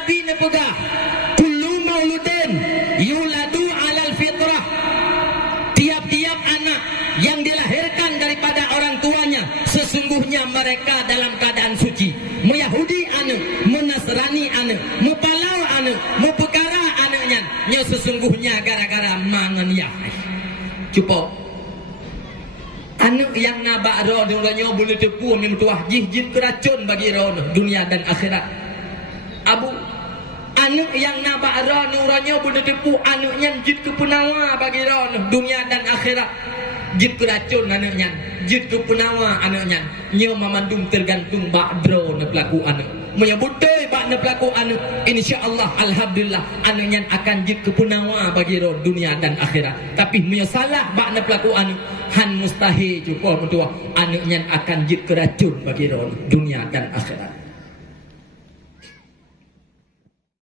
Nabi ne pegah kullu mauludin yuladu alal fitrah. Tiap-tiap anak yang dilahirkan daripada orang tuanya sesungguhnya mereka dalam keadaan suci. Yahudi anu, Nasrani anu, Palau anu, perkara anaknya nya sesungguhnya gara-gara mangan ya. Cuba anak yang nabak roh dunia boleh tepu memtuah jin keracun bagi roh dunia dan akhirat. Abu anak yang nabak roh nuranya boleh tepu anaknya jin kepunawa bagi roh dunia dan akhirat. Jin keracun anaknya, jin kepunawa anaknya. Nyo mamandung tergantung bak dro na pelaku anak. Menyebut deh bak na pelaku anak. InsyaAllah alhamdulillah anaknya akan jin kepunawa bagi roh dunia dan akhirat. Tapi menyalah bak na pelaku anak han mustahil cukup mentua anaknya akan jid keracun bagi roh dunia dan akhirat.